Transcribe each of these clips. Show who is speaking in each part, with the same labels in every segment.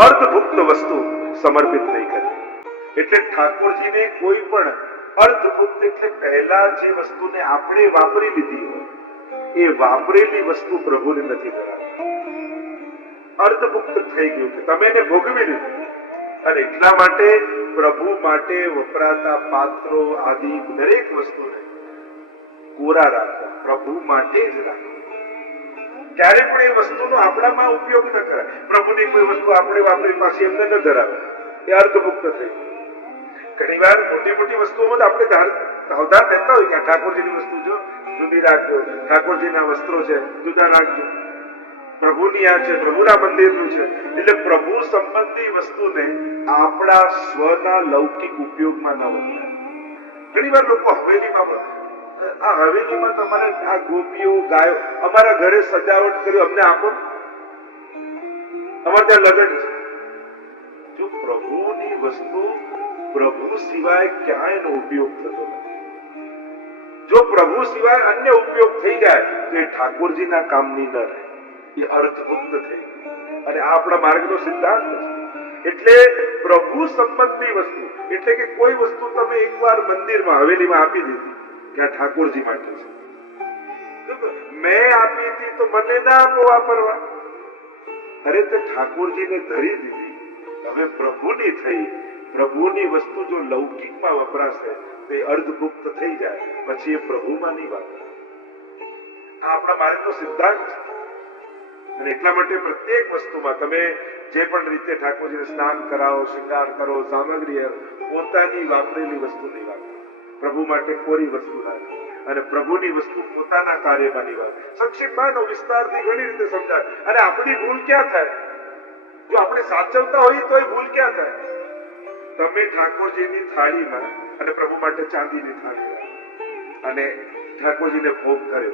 Speaker 1: અર્ધભુક્ત વસ્તુ સમર્પિત નહીં કરી. એટલે ઠાકોરજીને કોઈ પણ અર્ધભુક્ત એટલે પહેલા જે વસ્તુને આપણે વાપરી લીધી હોય, એ વાપરેલી વસ્તુ પ્રભુને નથી કરાવી. અર્ધભુક્ત થઈ ગયું કે તમે એને ભોગવી લીધું. અને એટલા માટે પ્રભુ માટે વપરાતા પાત્રો આદિ દરેક વસ્તુને કોરા રાખો પ્રભુ માટે જ રાખો. ક્યારે પણ એ વસ્તુનો આપણામાં ઉપયોગ ન કરે. પ્રભુની કોઈ વસ્તુ આપણે વાપરી પાસે એમને ન ધરાવે. એ અર્ધમુક્ત થઈ ઘણી વાર મોટી મોટી વસ્તુઓમાં આપણે ધાવધાર રહેતા હોય કે ઠાકોરજીની વસ્તુ જો જુદી રાખજો. ઠાકોરજીના વસ્ત્રો છે જુદા રાખજો. પ્રભુની આ છે પ્રભુના મંદિરનું છે. એટલે પ્રભુ સંબંધી વસ્તુને આપણા સ્વના લૌકિક ઉપયોગમાં ન વધારે ઘણી વાર લોકો હવેલીમાં પણ, આ હવેલીમાં તમારે આ ગોપીઓ ગાયો, અમારા ઘરે સજાવટ કરી, અમને આપો. અમારે ત્યાં લગ્ન છે. જો પ્રભુની વસ્તુ પ્રભુ સિવાય ક્યાંય નો ઉપયોગ થતો જો પ્રભુ સિવાય અન્ય ઉપયોગ થઈ જાય, તો એ ઠાકોરજીના કામની ન રહે. એ અર્થભુક્ત થઈ અને આ આપણા માર્ગનો સિદ્ધાંત છે. એટલે પ્રભુ સંબંધની વસ્તુ, એટલે કે કોઈ વસ્તુ તમે એકવાર મંદિરમાં હવેલીમાં આપી દીધી કે ઠાકોરજી માટે છે. મેં આપી હતી તો મને ના આપો વાપરવા અરે તો ઠાકોરજીને ધરી દીધી. હવે પ્રભુની થઈ. પ્રભુની વસ્તુ જો લૌકિકમાં વપરાશે, તો એ અર્ધગુપ્ત થઈ જાય. પછી એ પ્રભુમાં નહીં વાપરે આ આપણા મારેનો સિદ્ધાંત છે. અને એટલા માટે પ્રત્યેક વસ્તુમાં તમે જે પણ રીતે ઠાકોરજીને સ્નાન કરાવો શિંગાર કરો, સામગ્રી પોતાની વાપરેલી વસ્તુ નહીં વાપરો પ્રભુ માટે કોરી વસ્તુ રાખો અને પ્રભુની વસ્તુ પોતાના કાર્યમાં નહીં વાપરો સંક્ષિપ્તમાં વિસ્તારથી ઘણી રીતે સમજાય. અને આપણી ભૂલ ક્યાં થાય? જો આપણે સાચવતા હોઈએ તો એ ભૂલ ક્યાં થાય? તમે ઠાકોરજીની થાળીમાં અને પ્રભુ માટે ચાંદીની થાળી અને ઠાકોરજીને ભોગ કર્યો.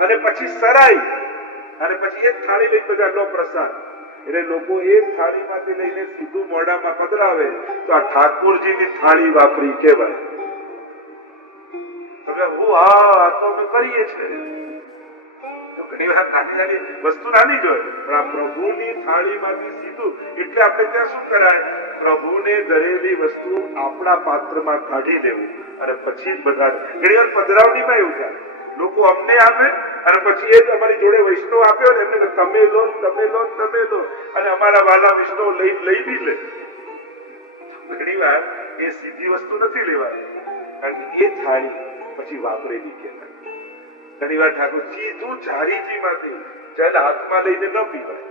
Speaker 1: અને પછી સરાઈ. અને પછી એક થાળી લઈ બધા લો પ્રસાદ. એટલે લોકો એ થાળીમાંથી લઈને સીધું મોઢામાં પધરાવે. તો આ ઠાકોરજીની થાળી વાપરી કહેવાય. અમે કરીએ છીએ. લોકો અમને આપે અને પછી એ અમારી જોડે વૈષ્ણવ આપ્યો ને એમને તમે લો તમે લો તમે લો. અને અમારા વાલા વૈષ્ણવ લઈ લઈ બી લે. ઘણી વાર એ સીધી વસ્તુ નથી લેવાની. કારણ કે એ થાળી પછી વાપરેલી કહેવાય ઘણી વાર ઠાકોર સીધું ઝારીજીમાંથી જલ હાથમાં લઈને ન પીવાય.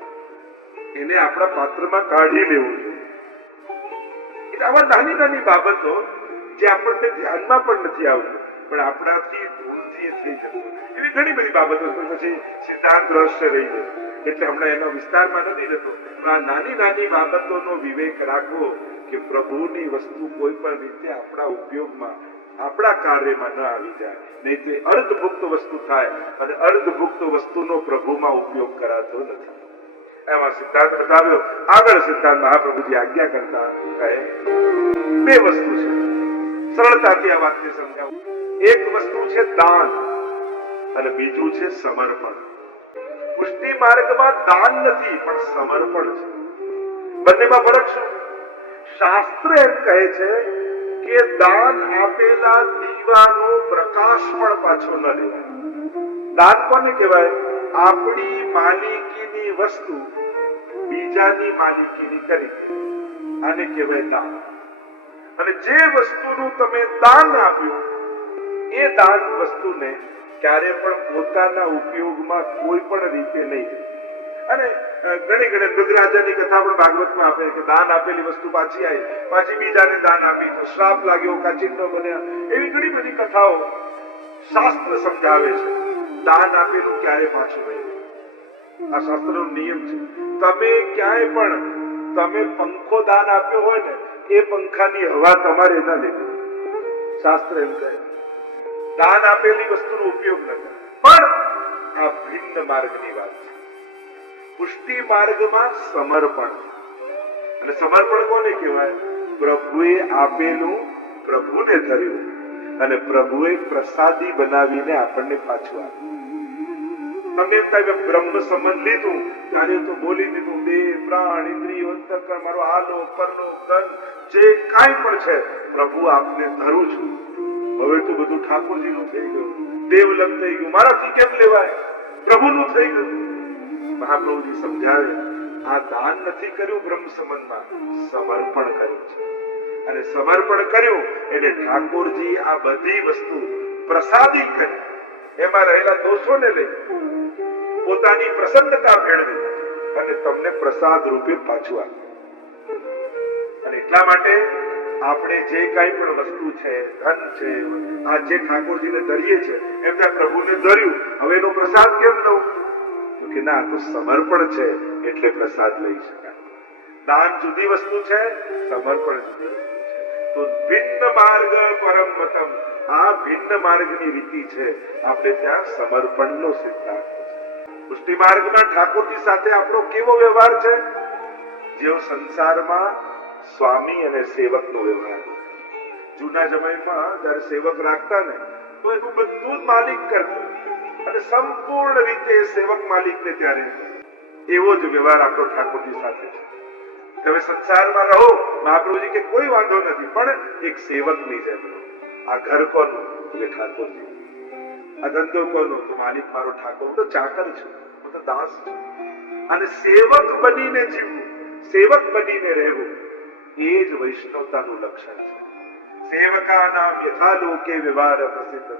Speaker 1: એને આપણા પાત્રમાં કાઢી લેવું જોઈએ. આવા નાની નાની બાબતો જે આપણને ધ્યાનમાં પણ નથી આવતું, પણ આપણાથી ભૂલથી થઈ જતું એવી ઘણી બધી બાબતો પછી સિદ્ધાંત રહસ્ય રહી જતું એટલે હમણાં એનો વિસ્તારમાં નથી જતો આ નાની નાની બાબતોનો વિવેક રાખવો કે પ્રભુની વસ્તુ કોઈ પણ રીતે આપણા ઉપયોગમાં આપણા કાર્યમાં ન આવી જાય. નહીં તો અર્ધભુક્ત વસ્તુ થાય અને અર્ધભુક્ત વસ્તુનો પ્રભુમાં ઉપયોગ કરાતો નથી. એમાં સિદ્ધાંત બતાવ્યો. આગળ સિદ્ધાંત મહાપ્રભુજી આજ્ઞા કરતા કહે, બે વસ્તુ છે. સરળતાથી આ વાતને સમજાવું. એક વસ્તુ છે દાન અને બીજું છે સમર્પણ. પુષ્ટિ માર્ગમાં દાન નથી, પણ સમર્પણ છે. બંનેમાં ફરક શું? શાસ્ત્ર એમ કહે છે કે દાન આપેલા દીવાનો પ્રકાશ પણ પાછો ન લેવાય. દાન કોને કહેવાય? આપણી માલિકીની વસ્તુ બીજાની માલિકીની કરી આને કહેવાય દાન. અને જે વસ્તુનું તમે દાન આપ્યું, એ દાન વસ્તુને ક્યારે પણ પોતાના ઉપયોગમાં કોઈ પણ રીતે નહીં. અને ઘણી ઘણી મૃગરાજાની કથા પણ ભાગવતમાં આપે કે દાન આપેલી વસ્તુ પાછી આવી. પાછી બીજાને દાન આપી. તો શ્રાપ લાગ્યો કાચિંડો બન્યા. એવી ઘણી બધી કથાઓ શાસ્ત્ર સમજાવે છે. દાન આપેલું ક્યારે પાછું નહીં. આ શાસ્ત્રનો નિયમ છે. તમે ક્યાંય પણ તમે પંખો દાન આપ્યો હોય ને, એ પંખાની હવા તમારે ના લેવી. શાસ્ત્ર એમ કહે. દાન આપેલી વસ્તુનો ઉપયોગ ન કરો. પણ આ ભિન્ન માર્ગની વાત છે. પુષ્ટિ માર્ગમાં સમર્પણ. અને સમર્પણ કોને કહેવાય? પ્રભુએ આપેલું પ્રભુને ધર્યું અને પ્રભુએ પ્રસાદી બનાવીને આપણને પાછું આપ્યું. અમે બ્રહ્મ સંબંધ લીધું, ત્યારે તો બોલી દીધું દેહ પ્રાણ ઇન્દ્રિય અંતકરણ, મારો આલો, પરલો, ધન, જે કાંઈ પણ છે, પ્રભુ આપને ધરું છું. હવે તો બધું ઠાકોરજીનું થઈ ગયું. દેવલક થઈ ગયું. મારાથી કેમ લેવાય? પ્રભુનું થઈ ગયું. મહાપ્રભુજી સમજાવે, આ દાન નથી કર્યું બ્રહ્મ સંબંધમાં સમર્પણ કર્યું છે. અને સમર્પણ કર્યું એટલે ઠાકોરજી આ બધી વસ્તુ પ્રસાદી કરી. એમાં રહેલા દોષોને લઈ પોતાની પ્રસન્નતા મેળવી અને તમને પ્રસાદ રૂપે પાછું આપ્યું અને એટલા માટે આપણે જે કઈ પણ વસ્તુ છે, ધન છે, આ જે ઠાકોરજીને ધરીએ છે, એમના પ્રભુને ધર્યું હવે એનો પ્રસાદ કેમ લઉં? કે ના તો સમર્પણ છે, એટલે પ્રસાદ લઈ શકાય. દાન જુદી વસ્તુ છે, સમર્પણ જુદી વસ્તુ છે. તો ભિન્ન માર્ગ પરમ મતમ, આ ભિન્ન માર્ગની રીતિ છે, આપણે ત્યાં સમર્પણનો સિદ્ધાંત પુષ્ટિ માર્ગમાં ઠાકોરજી સાથે આપણો કેવો વ્યવહાર છે? જેવો સંસારમાં સ્વામી અને સેવકનો વ્યવહાર જૂના સમયમાં જ્યારે સેવક રાખતા ને, તો એનું બધું માલિક કરતો. અને સંપૂર્ણ રીતે સેવક માલિકને ત્યારે એવો જ વ્યવહાર આપણો ઠાકોરજી સાથે છે. તમે સંસારમાં રહો, મહાપ્રભુજી, કે કોઈ વાંધો નથી, પણ એક સેવકની જેમ આ ઘર કોનું? એટલે ઠાકોરજી. આ ધંધો કોનો? તો માલિક મારો ઠાકોર તો ચાકર છું, હું તો દાસ છું. અને સેવક બનીને જીવવું સેવક બનીને રહેવું, એ જ વૈષ્ણવતાનું લક્ષણ છે. સેવકા નામ યથા લોકે વ્યવહાર પ્રસિદ્ધ.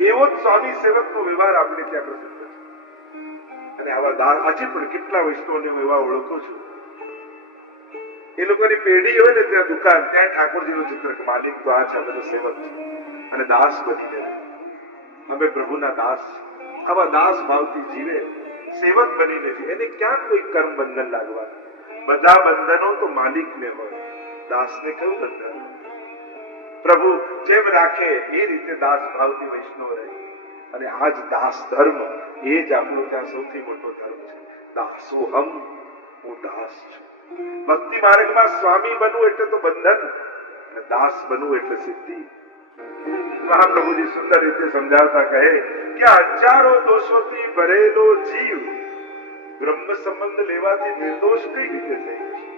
Speaker 1: એવો જ સ્વામી સેવકનો વ્યવહાર આપણે ત્યાં પ્રસિદ્ધ છે. અને આવા દાન આજે પણ કેટલા વૈષ્ણવને હું એવા ઓળખું છું. એ લોકોની પેઢી હોય ને ત્યાં દુકાન, ત્યાં ઠાકોરજીનું ચિત્ર માલિક તો આ છે અમે સેવક છે. અને દાસ બનીને. અમે પ્રભુના દાસ આવા દાસ ભાવથી જીવે, સેવક બનીને જીવે. એને ક્યાં કોઈ કર્મ બંધન લાગવા બધા બંધનો તો માલિકને હોય. દાસને કયું બંધન? પ્રભુ જેમ રાખે એ રીતે દાસ ભાવથી વૈષ્ણવ રહે. અને આજ દાસ ધર્મ એ જ આપણો ત્યાં સૌથી મોટો ધર્મ છે. દાસો હમ, હું દાસ છું. ભક્તિ માર્ગમાં સ્વામી બનવું એટલે તો બંધન દાસ બનવું એટલે સિદ્ધિ. મહાપ્રભુજી સુંદર રીતે સમજાવતા કહે કે હજારો દોષોથી ભરેલો જીવ બ્રહ્મ સંબંધ લેવાથી નિર્દોષ કઈ રીતે થઈ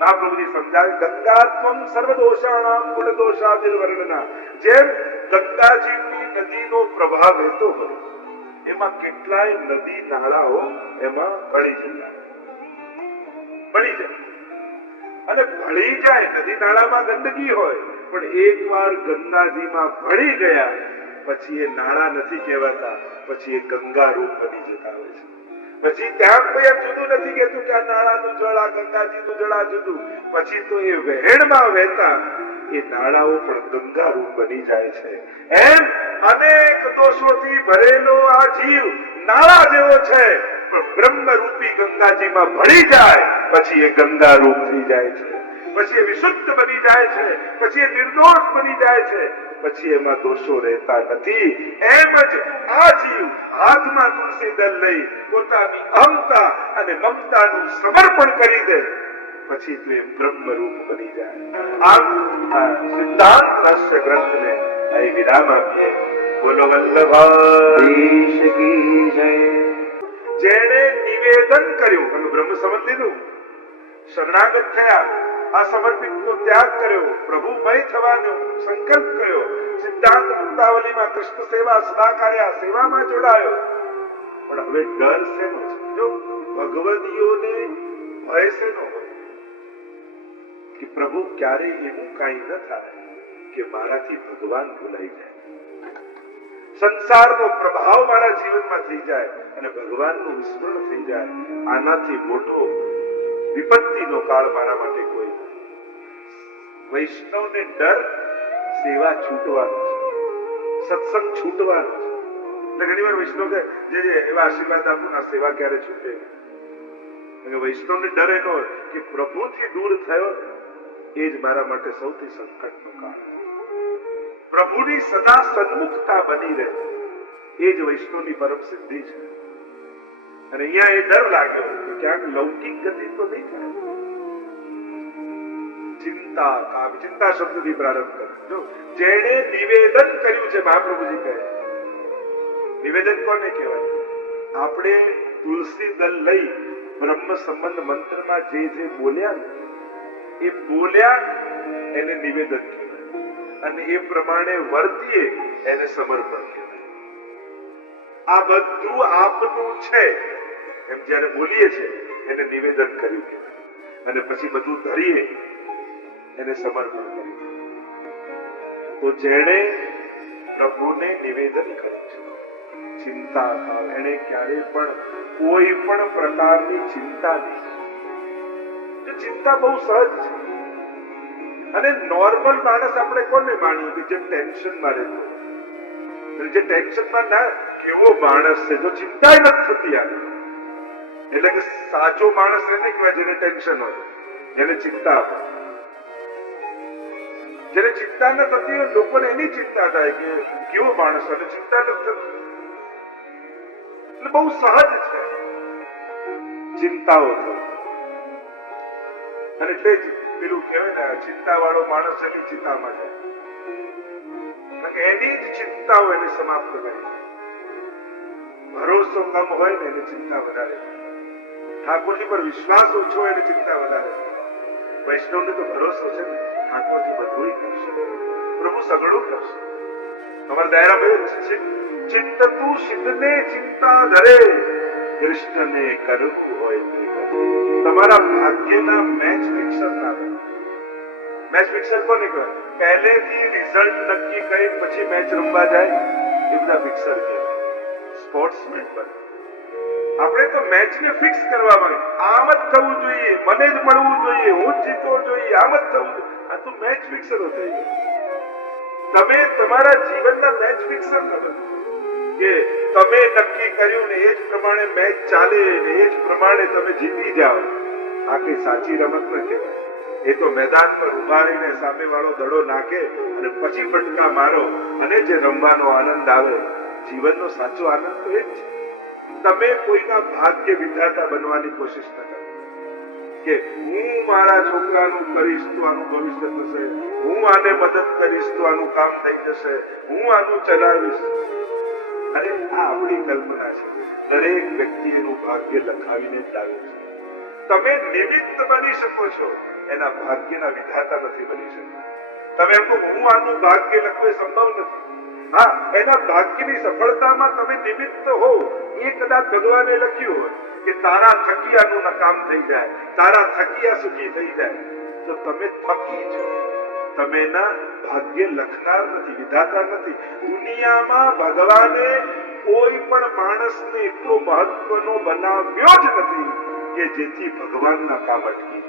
Speaker 1: મહાપ્રભુજી સમજાવે ગંગાત્વમ સર્વ દોષાણામ કુલ વર્ણના જેમ ગંગાજીની નદીનો પ્રભાવ વહેતો હોય એમાં કેટલાય નદી નાળાઓ એમાં ભળી જાય ભળી જાય અને ભળી જાય નદી નાળામાં ગંદકી હોય પણ એકવાર ગંગાજીમાં ભળી ગયા પછી એ નાળા નથી કહેવાતા પછી એ ગંગા રૂપ બની જતા હોય છે પછી ત્યાં કોઈ એમ જુદું નથી કેતું કે નાળાનું જળ, આ ગંગાજીનું જળ, આ જુદું. પછી તો એ વહેણમાં વહેતા એ નાળાઓ પણ ગંગા રૂપ બની જાય છે. એમ અનેક દોષોથી ભરેલો આ જીવ નાળા જેવો છે, પણ બ્રહ્મ રૂપી ગંગાજીમાં ભળી જાય, પછી એ ગંગા રૂપ થઈ જાય છે. પછી એ વિશુદ્ધ બની જાય છે, પછી એ નિર્દોષ બની જાય છે. પછી એમાં દોષો રહેતા નથી. એમ જ આ જીવ હાથમાં તુલસી દલ લઈ પોતાની અહંતા અને મમતાનું સમર્પણ કરી દે. પછી તું એ બ્રહ્મરૂપ બની જાય. આમ સિદ્ધાંત રહસ્ય ગ્રંથને અહીં વિરામ આપીએ. બોલો વલ્લભા.
Speaker 2: દેશ
Speaker 1: જેણે નિવેદન કર્યું બ્રહ્મ સમજ લીધું શરણાગત થયા. આ સમર્પિતનો ત્યાગ કર્યો. પ્રભુમય થવાનો સંકલ્પ કર્યો. સિદ્ધાંત મુક્તાવલીમાં કૃષ્ણ સેવા સદા કાર્યા સેવામાં જોડાયો. પણ હવે ડર છે? જો ભગવદીઓને ભય શેનો હોય, કે પ્રભુ ક્યારે એવું કાંઈ ન થાય કે મારાથી ભગવાન ભૂલાઈ જાય. સંસારનો પ્રભાવ મારા જીવનમાં થઈ જાય અને ભગવાનનું વિસ્મરણ થઈ જાય. આનાથી મોટો વિપત્તિનો કાળ મારા માટે કોઈ વૈષ્ણવને ડર સેવા છૂટવાનો છે. સત્સંગ છૂટવાનો છે. એટલે ઘણી વાર વૈષ્ણવ કે જે જે એવા આશીર્વાદ આપું ને આ સેવા ક્યારે છૂટે નહીં. કારણ કે વૈષ્ણવને ડર એનો હોય કે પ્રભુથી દૂર થયો ને, એ જ મારા માટે સૌથી સંકટનો કાળ છે. પ્રભુની સદા સન્મુખતા બની રહે. એ જ વૈષ્ણવની પરમ સિદ્ધિ છે. અને અહીંયા એ ડર લાગ્યો કે ક્યાંક લૌકિક ગતિ તો નહીં થાય. ચિંતા કામ ચિંતા શબ્દથી પ્રારંભ કરે. જો જેણે નિવેદન કર્યું છે, મહાપ્રભુજી કહે નિવેદન કોને કહેવાય? આપણે તુલસી દલ લઈ બ્રહ્મ સંબંધ મંત્રમાં જે જે બોલ્યા એ બોલ્યા એને નિવેદન અને એ પ્રમાણે વર્તીએ એને સમર્પણ કહેવાય. આ બધું આપનું છે. એમ જ્યારે બોલીએ છે એને નિવેદન કર્યું અને પછી બધું ધરીએ એને સમર્પણ કર્યું. તો જેણે પ્રભુને નિવેદન કર્યું છે, ચિંતા ભાવ એને ક્યારે પણ કોઈ પણ પ્રકારની ચિંતા નહીં ચિંતા બહુ સહજ છે. અને નોર્મલ માણસ આપણે કોને માનીએ કે જે ટેન્શનમાં રહેતો. જે ટેન્શનમાં ના, કેવો માણસ છે? જો ચિંતા નથી થતી આ. એટલે કે સાચો માણસ એને કહેવાય જેને ટેન્શન હોય. એને ચિંતા હોય જેને ચિંતા ન થતી હોય લોકોને એની ચિંતા થાય કે કેવો માણસ અને ચિંતા નથી થતી. એટલે બહુ સહજ છે. ચિંતાઓ અને એટલે જ પેલું કહેવાય ને ચિંતા વાળો માણસ એની ચિંતામાં જાય. એની જ ચિંતાઓ એને સમાપ્ત કરી. ભરોસો કમ હોય ને એની ચિંતા વધારે. ઠાકોરજી પર વિશ્વાસ ઓછો એની ચિંતા વધારે. વૈષ્ણવને તો ભરોસો છે ને. ઠાકોરજી બધું કરશે પ્રભુ સગળું કરશે તમારા દાયરા ચિત્ત તું સિદ્ધને ચિંતા ધરે કૃષ્ણને કરવું હોય તે કરે. તમારા ભાગ્યના મેચ ફિક્સર ના રહે મેચ ફિક્સર કોને કહેવાય પહેલેથી રિઝલ્ટ નક્કી કરી પછી મેચ રમવા જાય। એ બધા ફિક્સર કહેવાય સ્પોર્ટ્સમેન બને। આપણે તો મેચને ફિક્સ કરવા માંગે આમ જ થવું જોઈએ, મને જ મળવું જોઈએ, હું જ જીતવો જોઈએ, આમ જ થવું જોઈએ। આ તો મેચ ફિક્સર થઈ તમે તમારા જીવનના મેચ ફિક્સર ન કે તમે નક્કી કર્યું ને એ જ પ્રમાણે મેચ ચાલે ને એ જ પ્રમાણે તમે જીતી જાઓ. આ કઈ સાચી રમત ન એ તો મેદાન પર ઊભા રહીને સામે વાળો દડો નાખે અને પછી ફટકા મારો અને જે રમવાનો આનંદ આવે, જીવનનો સાચો આનંદ તો એ જ છે. તમે કોઈના ભાગ્ય વિધાતા બનવાની કોશિશ ન કરો. કે હું મારા છોકરાનું કરીશ તો આનું ભવિષ્ય થશે. હું આને મદદ કરીશ તો આનું કામ થઈ જશે. હું આનું ચલાવીશ. અરે, આ આપણી કલ્પના છે. દરેક વ્યક્તિ એનું ભાગ્ય લખાવીને લાવે છે. તમે નિમિત્ત બની શકો છો. એના ભાગ્યના વિધાતા નથી બની શકતા. તમે એમ કહો, હું આનું ભાગ્ય લખવું સંભવ નથી. હા, એના ભાગ્યની સફળતામાં તમે નિમિત્ત હો એ કદાચ ભગવાને લખ્યું હોય કે તારા થકિયાનું નકામ થઈ જાય, તારા થકિયા સુખી થઈ જાય. તો તમે થકી છો. તમે ના ભાગ્ય લખનાર નથી, વિધાતા નથી. દુનિયામાં ભગવાને કોઈ પણ માણસને એટલો મહત્વનો બનાવ્યો જ નથી કે જેથી ભગવાનના કામ અટકી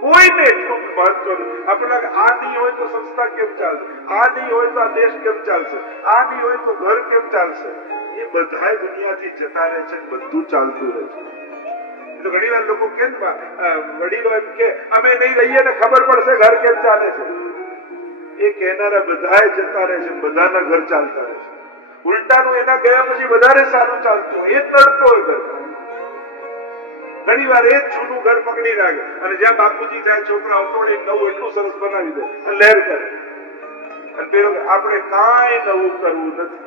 Speaker 1: કોઈને એટલું મહત્વ નથી. આપણે આ નહીં હોય તો સંસ્થા કેમ ચાલશે? આ નહીં હોય તો આ દેશ કેમ ચાલશે? આ નહીં હોય તો ઘર કેમ ચાલશે? એ બધા દુનિયાથી જતા રહે છે બધું ચાલતું રહે છે. એટલે ઘણી વાર લોકો કેમ વડીલો એમ કે, અમે નહીં રહીએ ને ખબર પડશે ઘર કેમ ચાલે છે. એ કહેનારા બધા જતા રહે છે બધાના ઘર ચાલતા રહે છે. ઉલટાનું એના ગયા પછી વધારે સારું ચાલતું એ તરતો હોય ઘર. ઘણી વાર એ જ જૂનું ઘર પકડી રાખે. અને જ્યાં બાપુજી જાય છોકરા અવતોડે નવું એટલું સરસ બનાવી દે. અને લહેર કરે. અને પેલો આપણે કાંઈ નવું કરવું નથી.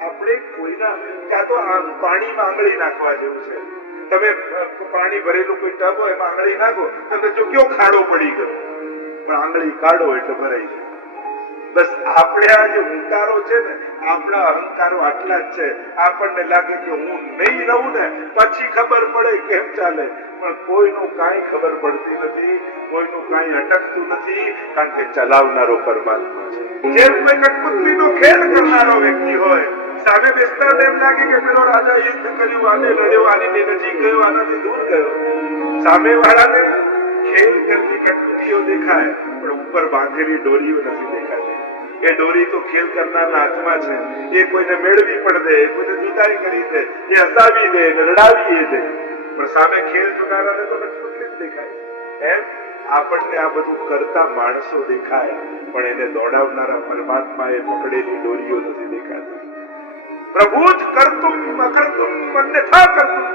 Speaker 1: આપણે કોઈના, ક્યાં તો પાણીમાં આંગળી નાખવા જેવું છે. તમે પાણી ભરેલું કોઈ ટબ હોય, એમાં આંગળી નાખો તમને જો કયો ખાડો પડી ગયો. પણ આંગળી કાઢો એટલે ભરાઈ જાય. બસ આપણે આ જે હુંકારો છે ને, આપણા અહંકારો આટલા જ છે. આપણને લાગે કે હું નહીં રહું ને, પછી ખબર પડે કેમ ચાલે. પણ કોઈનું કાંઈ ખબર પડતી નથી, કોઈનું કાંઈ અટકતું નથી, કારણ કે ચલાવનારો પરમાત્મા છે. જેમ કોઈ કઠપુતલીનો ખેલ કરનારો વ્યક્તિ હોય, સામે બેસતા એમ લાગે કે પેલો રાજા યુદ્ધ કર્યું, આને લડ્યો, આની નજીક ગયો, આનાથી દૂર ગયો. સામે વાળાને ખેલ કરતી કઠપુતલીઓ દેખાય, પણ ઉપર બાંધેલી ડોરીઓ નથી દેખાતી. એ દોરી તો ખેલ કરનારના હાથમાં છે. એ કોઈને મેળવી પણ દે કોઈને જુદાઈ કરી દે, એ હસાવી દે રડાવી દે. પણ સામે ખેલ જોનારાને તો કઠપુતલી દેખાય એમ? આપણને આ બધું કરતા માણસો દેખાય, પણ એને દોડાવનારા પરમાત્મા એ પકડેલી દોરીઓ નથી દેખાતી. પ્રભુ જ કરતું અકર્તું અન્યથા કરતું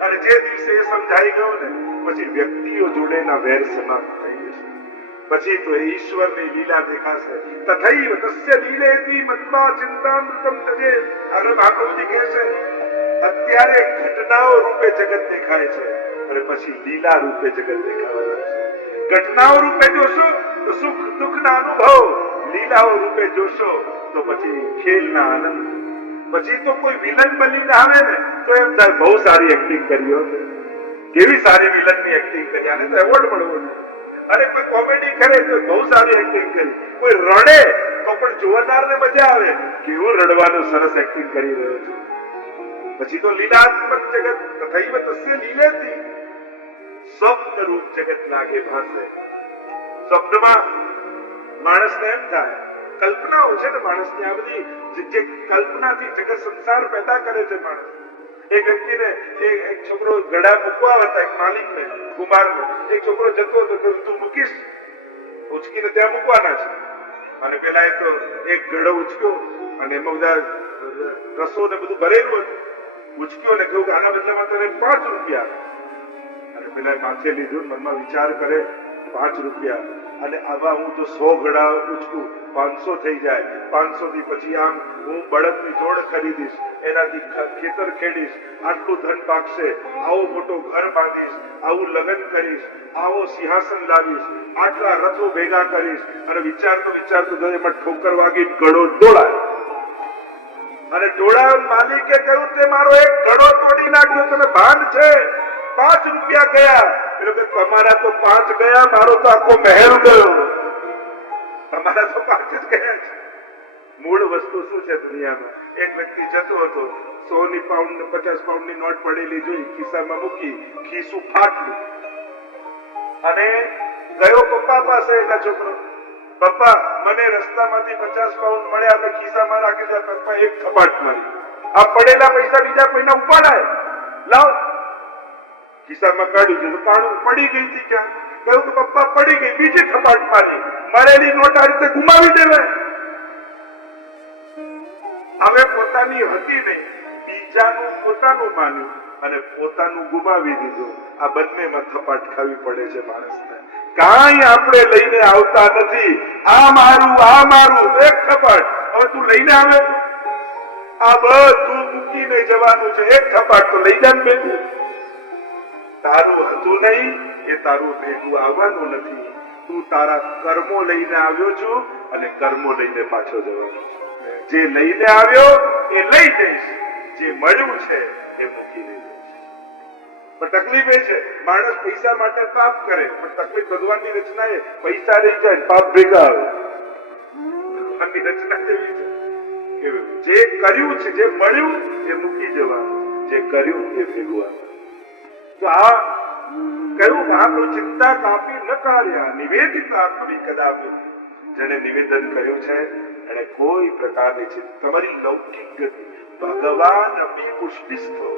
Speaker 1: અને જે દિવસે એ સમજાઈ ગયો ને, પછી વ્યક્તિઓ જોડેના વેર સમાપ્ત થઈ જશે. પછી તો ઈશ્વરની લીલા દેખાશે. તથૈવ તસ્ય લીલેતી મત્વા ચિંતામૃતમ તજે. આગળ મહાપ્રભુજી કહે છે, અત્યારે ઘટનાઓ રૂપે જગત દેખાય છે, અને પછી લીલા રૂપે જગત દેખાવાનું છે. ઘટનાઓ રૂપે જોશો તો સુખ દુઃખના અનુભવ. લીલાઓ રૂપે જોશો તો પછી ખેલના આનંદ. પછી તો કોઈ વિલન બનીને આવે ને, તો એમ થાય બહુ સારી એક્ટિંગ કરી કેવી સારી વિલનની એક્ટિંગ કરી? આને તો એવોર્ડ મળવો જોઈએ. અરે કોઈ કોમેડી કરે તો બહુ સારી એક્ટિંગ કરી. કોઈ રડે, તો પણ જોનારને મજા આવે. કેવું રડવાનું સરસ એક્ટિંગ કરી રહ્યો છું. પછી તો લીલાત્મક જગત તથૈવ તસ્ય લીલેતી સ્વપ્ન રૂપ જગત લાગે ભાસે. સ્વપ્નમાં માણસને એમ થાય, કલ્પનાઓ છે ને માણસની, આ બધી જે કલ્પનાથી જગત સંસાર પેદા કરે છે માણસ. એક વ્યક્તિને એક એક છોકરો ગળા મૂકવા હતા એક માલિકને કુમારને, એક છોકરો જતો હતો કે તું મૂકીશ? ઉચકીને ત્યાં મૂકવાના છે. અને પેલા એ તો એક ગળો ઉચક્યો અને એમાં બધા રસો ને બધું ભરેલું હતું. ઉચક્યો ને કહ્યું કે આના બદલામાં તને પાંચ રૂપિયા અને પેલા માથે લીધું, મનમાં વિચાર કરે, પાંચ રૂપિયા અને આવા હું તો સો ઘડા ઉચકું, પાંચસો થઈ જાય. પાંચસો થી પછી આમ હું બળદની જોડ ખરીદીશ, એનાથી ખેતર ખેડીશ, આટલું ધન પાકશે, આવો મોટો ઘર બાંધીશ, આવું લગ્ન કરીશ, આવો સિંહાસન લાવીશ, આટલા રથો ભેગા કરીશ. અને વિચારતો વિચારતો તો એમાં ઠોકર વાગી ગળો ડોળાય અને ડોળા માલિકે કહ્યું, તે મારો એક ઘડો તોડી નાખ્યો, તને ભાન છે? પાંચ રૂપિયા ગયા તમારા તો પાંચ ગયા, મારો તો આખો મહેલ ગયો. તમારા તો પાંચ જ ગયા છે. મૂળ વસ્તુ શું છે દુનિયામાં? એક વ્યક્તિ જતો હતો સો ની પાઉન્ડ પચાસ પાઉન્ડની નોટ પડેલી જોઈ, ખિસ્સામાં મૂકી, ખિસ્સું ફાટ્યું. અને ગયો પપ્પા પાસે એના છોકરો, પપ્પા, મને રસ્તામાંથી પચાસ પાઉન્ડ મળ્યા, મેં ખિસ્સામાં રાખી દીધા પપ્પા એક થપાટ મારી. આ પડેલા પૈસા બીજા કોઈના ઉપાડાય? લાવ ખિસ્સામાં કાઢ્યું છે તો પડી ગઈ હતી ક્યાં? કહ્યું કે પપ્પા, પડી ગઈ, બીજી ખપાટ મારી મળેલી નોટ આ રીતે ગુમાવી દેવાય. હવે પોતાની હતી નહીં, બીજાનું પોતાનું માન્યું અને પોતાનું ગુમાવી દીધું. આ બંનેમાં થપાટ ખાવી પડે છે માણસને. કાંઈ આપણે લઈને આવતા નથી. આ મારું આ મારું, એક થપાટ. હવે તું લઈને આવે. આ બધું મૂકીને જવાનું છે. એક થપાટ તો લઈ જાય ભેગું તારું હતું નહીં, એ તારું ભેગું આવવાનું નથી. તું તારા કર્મો લઈને આવ્યો છો અને કર્મો લઈને પાછો જવાનો જે લઈને આવ્યો, એ લઈ જઈશ. જે મળ્યું છે, એ મૂકી દઈશ. પણ તકલીફ એ છે, માણસ પૈસા માટે પાપ કરે, પણ તકલીફ ભગવાનની રચના એ પૈસા રહી જાય પાપ ભેગા આવે. ભગવાનની રચના એવી છે? કે જે કર્યું છે, જે મળ્યું, એ મૂકી જવાનું જે કર્યું, એ ભેગું આવે. આ કયું મહાપ્રભુ ચિંતા કાપી ન કાર્યા નિવેદિત આત્મની કદાપી. જેને નિવેદન કર્યું છે એને કોઈ પ્રકારની ચિંતા, તમારી લૌકિક ગતિ, ભગવાન અપી પુષ્ટિસ્તો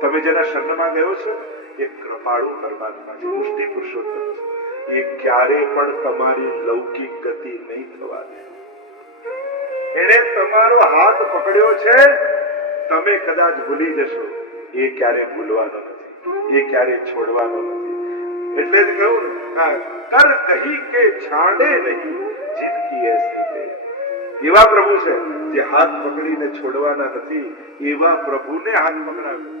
Speaker 1: તમે જેના શરણમાં ગયો છો, એ કૃપાળુ પરમાત્મા છે, પુષ્ટિ પુરુષોત્તમ છે. એ ક્યારે પણ તમારી લૌકિક ગતિ નહીં થવા દે. એને તમારો હાથ પકડ્યો છે, તમે કદાચ ભૂલી જશો, એ ક્યારે ભૂલવાનો નથી એ ક્યારે છોડવાનો નથી. એટલે જ કહું ને કર કહી કે છાડે નહીં જિંદગી એવા પ્રભુ છે જે હાથ પકડીને છોડવાના નથી, એવા પ્રભુને હાથ પકડાવ્યો